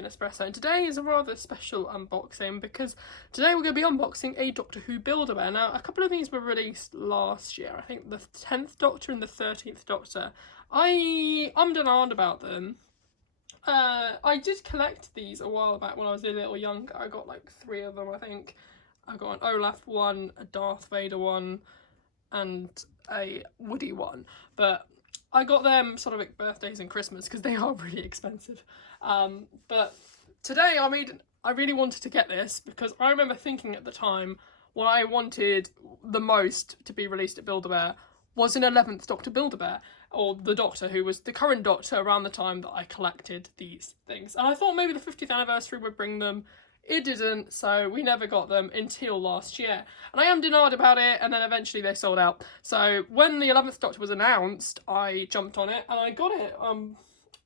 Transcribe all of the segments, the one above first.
Hoovy and Espresso, and today is a rather special unboxing because today we're going to be unboxing a Doctor Who Build-A-Bear. Now, a couple of these were released last year, I think the 10th Doctor and the 13th Doctor. I ummed and ahed about them. I did collect these a while back when I was a little younger. I got like 3 of them, I think. I got an Olaf one, a Darth Vader one, and a Woody one, but I got them sort of at birthdays and Christmas because they are really expensive. But today I really wanted to get this because I remember thinking at the time what I wanted the most to be released at Build-A-Bear was an 11th Doctor Build-A-Bear, or the Doctor who was the current Doctor around the time that I collected these things. And I thought maybe the 50th anniversary would bring them. It didn't, so we never got them until last year. And I am denied about it, and then eventually they sold out. So when the 11th Doctor was announced, I jumped on it, and I got it.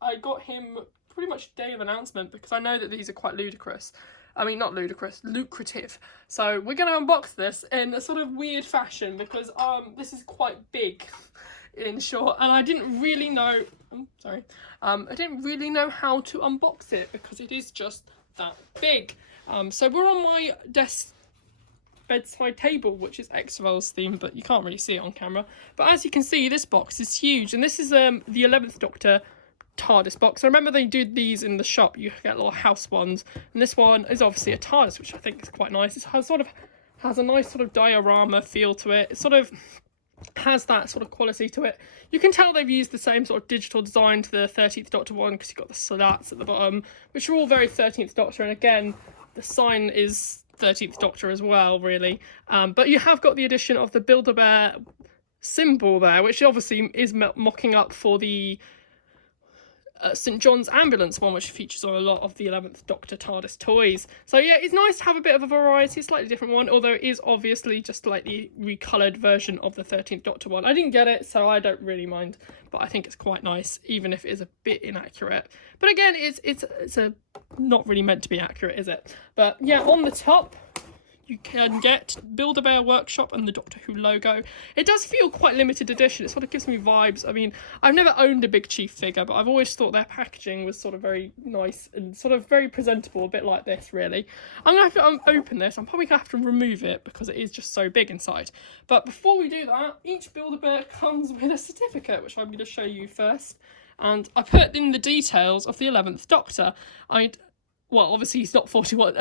I got him pretty much day of announcement, because I know that these are quite ludicrous. I mean, not ludicrous, lucrative. So we're going to unbox this in a sort of weird fashion, because this is quite big, in short. And I didn't really know... I didn't really know how to unbox it, because it is just that big. So we're on my bedside table, which is X-Files themed, but you can't really see it on camera. But as you can see, this box is huge, and this is the 11th Doctor TARDIS box. I remember they did these in the shop. You get little house ones, and this one is obviously a TARDIS, which I think is quite nice. It has a nice sort of diorama feel to it. It sort of has that sort of quality to it. You can tell they've used the same sort of digital design to the 13th Doctor one, because you've got the slats at the bottom, which are all very 13th Doctor, and again, the sign is 13th Doctor as well, really. But you have got the addition of the Build-A-Bear symbol there, which obviously is mocking up for the St John's Ambulance one, which features on a lot of the 11th Doctor TARDIS toys. So yeah, it's nice to have a bit of a variety, a slightly different one, although it is obviously just like the recoloured version of the 13th Doctor one. I didn't get it, so I don't really mind, but I think it's quite nice, even if it is a bit inaccurate. But again, it's a not really meant to be accurate, is it? But yeah, on the top, you can get Build-A-Bear Workshop and the Doctor Who logo. It does feel quite limited edition. It sort of gives me vibes. I mean, I've never owned a Big Chief figure, but I've always thought their packaging was sort of very nice and sort of very presentable, a bit like this, really. I'm going to have to open this. I'm probably going to have to remove it because it is just so big inside. But before we do that, each Build-A-Bear comes with a certificate, which I'm going to show you first. And I put in the details of the 11th Doctor. Well, obviously he's not 41.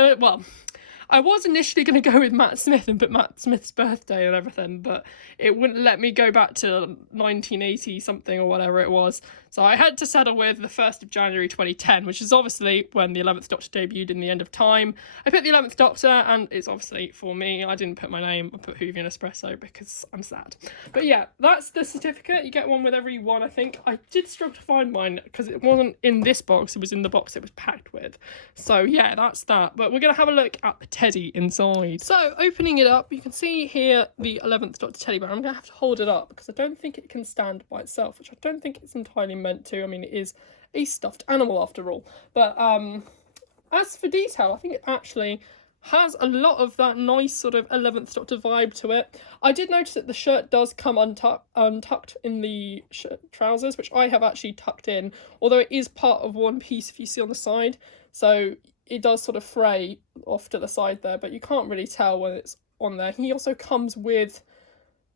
I was initially going to go with Matt Smith and put Matt Smith's birthday and everything, but it wouldn't let me go back to 1980 something or whatever it was. So I had to settle with the 1st of January 2010, which is obviously when the 11th Doctor debuted in The End of Time. I put the 11th Doctor, and it's obviously for me. I didn't put my name. I put Hoovy and Espresso because I'm sad. But yeah, that's the certificate. You get one with every one, I think. I did struggle to find mine because it wasn't in this box. It was in the box it was packed with. So yeah, that's that. But we're going to have a look at the teddy inside. So opening it up, you can see here the 11th Doctor teddy bear. I'm going to have to hold it up because I don't think it can stand by itself, which I don't think it's entirely meant to. I mean, it is a stuffed animal after all. But as for detail, I think it actually has a lot of that nice sort of 11th Doctor vibe to it. I did notice that the shirt does come untucked in the trousers, which I have actually tucked in, although it is part of one piece if you see on the side. So it does sort of fray off to the side there, but you can't really tell when it's on there. He also comes with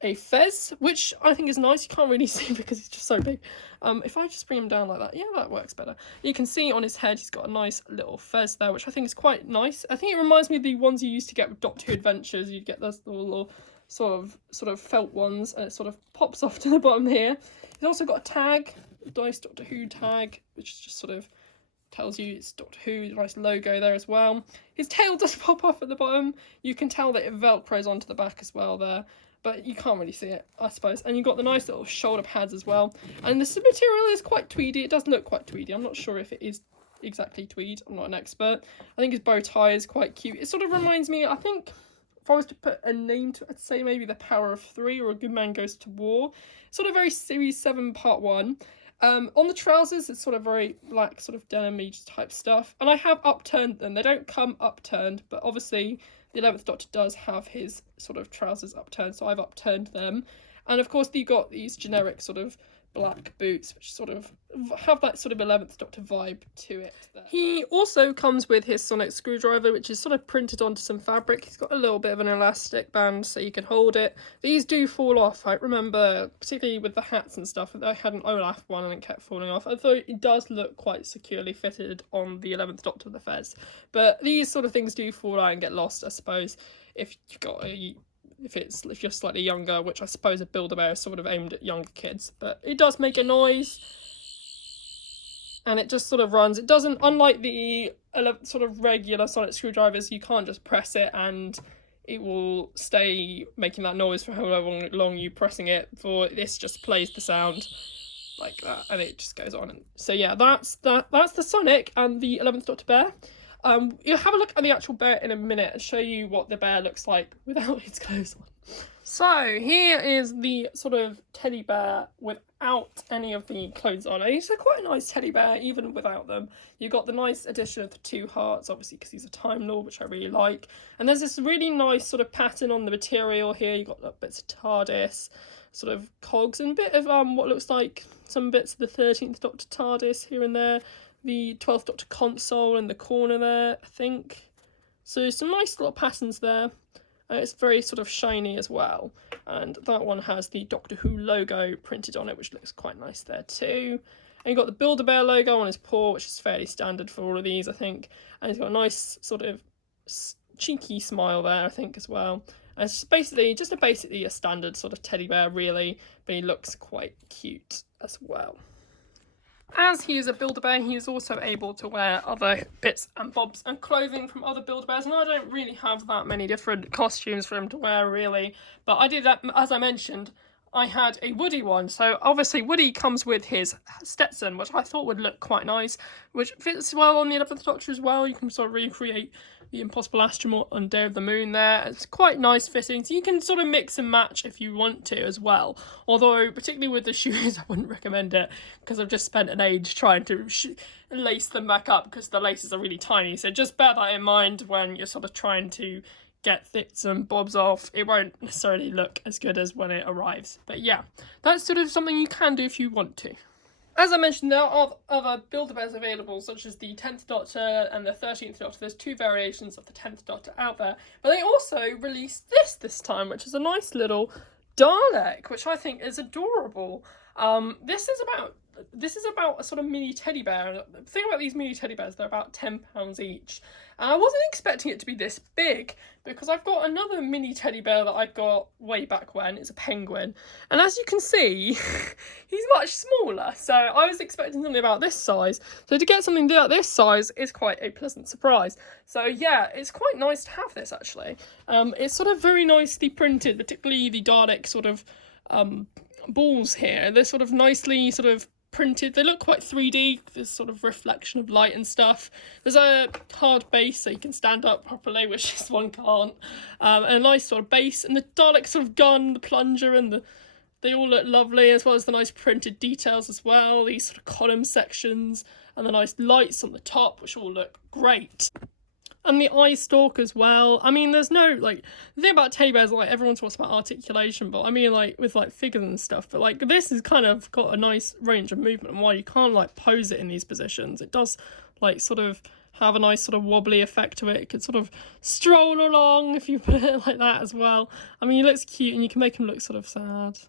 a fez, which I think is nice. You can't really see because he's just so big. If I just bring him down like that, yeah, that works better. You can see on his head he's got a nice little fez there, which I think is quite nice. I think it reminds me of the ones you used to get with Doctor Who Adventures. You'd get those little sort of felt ones, and it sort of pops off to the bottom here. He's also got a tag, a nice Doctor Who tag, which is just sort of tells you it's Doctor Who, nice logo there as well. His tail does pop off at the bottom. You can tell that it velcros onto the back as well there, but you can't really see it, I suppose. And you've got the nice little shoulder pads as well. And the material is quite tweedy. It does look quite tweedy. I'm not sure if it is exactly tweed. I'm not an expert. I think his bow tie is quite cute. It sort of reminds me, I think, if I was to put a name to it, I'd say maybe The Power of Three or A Good Man Goes to War. Sort of very Series 7 Part 1. On the trousers, it's sort of very black, sort of denim type stuff. And I have upturned them. They don't come upturned, but obviously the 11th Doctor does have his sort of trousers upturned, so I've upturned them. And of course, you've got these generic sort of black boots, which sort of have that sort of 11th Doctor vibe to it there. He also comes with his sonic screwdriver, which is sort of printed onto some fabric. He's got a little bit of an elastic band so you can hold it. These do fall off. I remember, particularly with the hats and stuff, I had an Olaf one and it kept falling off. Although it does look quite securely fitted on the 11th Doctor of the Fez. But these sort of things do fall out and get lost, I suppose, if you've got if you're slightly younger, which I suppose a Build-A-Bear is sort of aimed at younger kids. But it does make a noise, and it just sort of runs. It doesn't, unlike the sort of regular sonic screwdrivers, you can't just press it and it will stay making that noise for however long you're pressing it for. This just plays the sound like that, and it just goes on. And so yeah, that's the Sonic and the 11th Doctor Bear. You'll have a look at the actual bear in a minute and show you what the bear looks like without its clothes on. So here is the sort of teddy bear without any of the clothes on. And he's quite a nice teddy bear even without them. You've got the nice addition of the 2 hearts, obviously because he's a Time Lord, which I really like. And there's this really nice sort of pattern on the material here. You've got bits of TARDIS, sort of cogs, and a bit of what looks like some bits of the 13th Doctor TARDIS here and there. The 12th Doctor console in the corner there, I think. So some nice little patterns there. It's very sort of shiny as well. And that one has the Doctor Who logo printed on it, which looks quite nice there too. And you've got the Build-A-Bear logo on his paw, which is fairly standard for all of these, I think. And he's got a nice sort of cheeky smile there, I think, as well. And it's basically a standard sort of teddy bear, really. But he looks quite cute as well. As he is a Build-A-Bear, he is also able to wear other bits and bobs and clothing from other Build-A-Bears, and I don't really have that many different costumes for him to wear, really. But I did, as I mentioned, I had a Woody one, so obviously Woody comes with his Stetson, which I thought would look quite nice, which fits well on the 11th Doctor as well. You can sort of recreate the Impossible Astronaut on Day of the Moon there. It's quite nice fitting, so you can sort of mix and match if you want to as well. Although, particularly with the shoes, I wouldn't recommend it, because I've just spent an age trying to lace them back up, because the laces are really tiny. So just bear that in mind when you're sort of trying to get bits and bobs off. It won't necessarily look as good as when it arrives. But yeah, that's sort of something you can do if you want to. As I mentioned, there are other Build-A-Bears available, such as the 10th Doctor and the 13th Doctor. There's 2 variations of the 10th Doctor out there. But they also released this time, which is a nice little Dalek, which I think is adorable. This is about a sort of mini teddy bear. The thing about these mini teddy bears, they're about £10 each. And I wasn't expecting it to be this big, because I've got another mini teddy bear that I got way back when. It's a penguin. And as you can see, he's much smaller. So I was expecting something about this size. So to get something about this size is quite a pleasant surprise. So yeah, it's quite nice to have this, actually. It's sort of very nicely printed, particularly the Dalek sort of balls here. They're sort of nicely sort of printed. They look quite 3D. There's sort of reflection of light and stuff. There's a hard base so you can stand up properly, which this one can't. And a nice sort of base, and the Dalek sort of gun, the plunger, and they all look lovely, as well as the nice printed details as well. These sort of column sections and the nice lights on the top, which all look great. And the eye stalk as well. I mean, there's no, like, the thing about teddy bears, like, everyone talks about articulation, but I mean, like, with, like, figures and stuff, but, like, this has kind of got a nice range of movement, and while you can't, like, pose it in these positions, it does, like, sort of have a nice sort of wobbly effect to it. It could sort of stroll along, if you put it like that as well. I mean, he looks cute, and you can make him look sort of sad.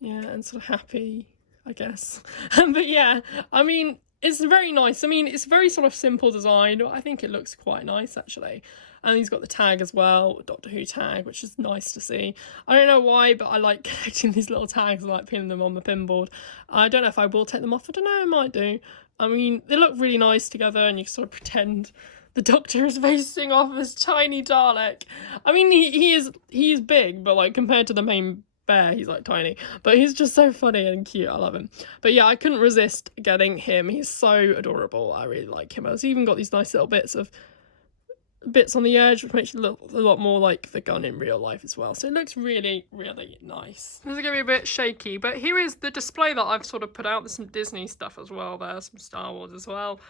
Yeah, and sort of happy, I guess. But yeah, I mean, it's very nice. I mean, it's very sort of simple design. I think it looks quite nice, actually. And he's got the tag as well, Doctor Who tag, which is nice to see. I don't know why, but I like collecting these little tags and like pinning them on the pinboard. I don't know if I will take them off. I don't know, I might do. I mean, they look really nice together, and you can sort of pretend the Doctor is facing off this tiny Dalek. I mean, he is big, but like compared to the main bear, he's like tiny, but he's just so funny and cute. I love him. But yeah, I couldn't resist getting him. He's so adorable. I really like him. I've even got these nice little bits on the edge, which makes it look a lot more like the gun in real life as well. So it looks really, really nice. This is gonna be a bit shaky, but here is the display that I've sort of put out. There's some Disney stuff as well there, some Star Wars as well.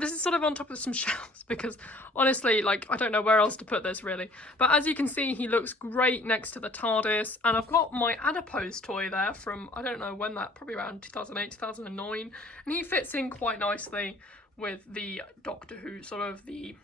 This is sort of on top of some shelves because honestly, like, I don't know where else to put this really. But as you can see, he looks great next to the TARDIS, and I've got my Adipose toy there from, I don't know when that, probably around 2008, 2009, and he fits in quite nicely with the Doctor Who, sort of the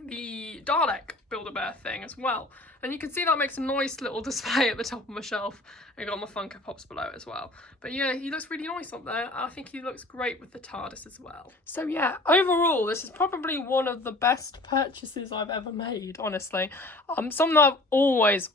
Dalek Build-A-Bear thing as well. And you can see that makes a nice little display at the top of my shelf. I got my Funko Pops below as well. But yeah, he looks really nice up there. I think he looks great with the TARDIS as well. So yeah, overall, this is probably one of the best purchases I've ever made, honestly. Something I've always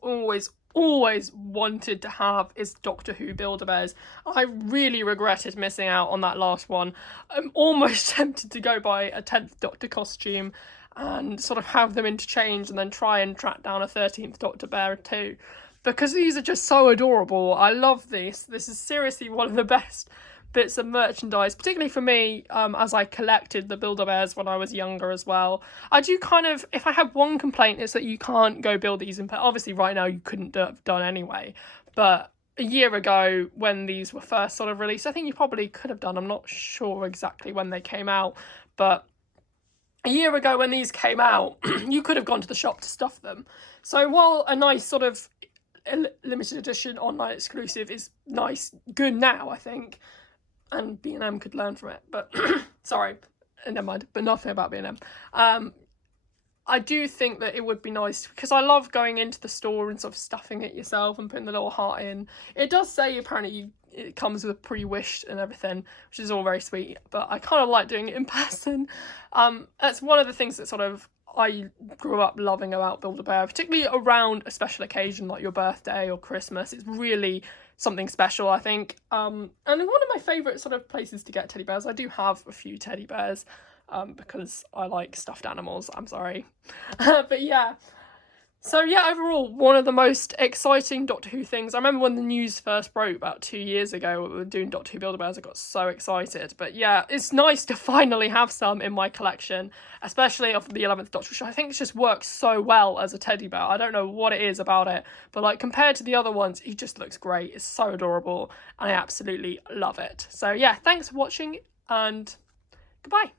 wanted to have is Doctor Who Build-A-Bears. I really regretted missing out on that last one. I'm almost tempted to go buy a 10th Doctor costume and sort of have them interchange and then try and track down a 13th Doctor bear too, because these are just so adorable. I love this. This is seriously one of the best bits of merchandise, particularly for me, as I collected the Build-A-Bears when I was younger as well. I do kind of, if I have one complaint, it's that you can't go build these in, obviously right now you couldn't have done anyway, but a year ago when these were first sort of released, I think you probably could have done. I'm not sure exactly when they came out, but a year ago when these came out, you could have gone to the shop to stuff them. So while a nice sort of limited edition online exclusive is good now, I think, and B&M could learn from it, but sorry, never mind, but nothing about B&M. I do think that it would be nice, because I love going into the store and sort of stuffing it yourself and putting the little heart in. It does say apparently it comes with a pre-wish and everything, which is all very sweet, but I kind of like doing it in person. That's one of the things that sort of I grew up loving about Build-A-Bear, particularly around a special occasion like your birthday or Christmas. It's really something special, I think. And one of my favourite sort of places to get teddy bears, I do have a few teddy bears, because I like stuffed animals, I'm sorry. But yeah. So yeah, overall, one of the most exciting Doctor Who things. I remember when the news first broke about 2 years ago, we were doing Doctor Who Build-A-Bears, I got so excited. But yeah, it's nice to finally have some in my collection, especially of the 11th Doctor, which I think just works so well as a teddy bear. I don't know what it is about it, but like compared to the other ones, he just looks great. It's so adorable, and I absolutely love it. So yeah, thanks for watching, and goodbye.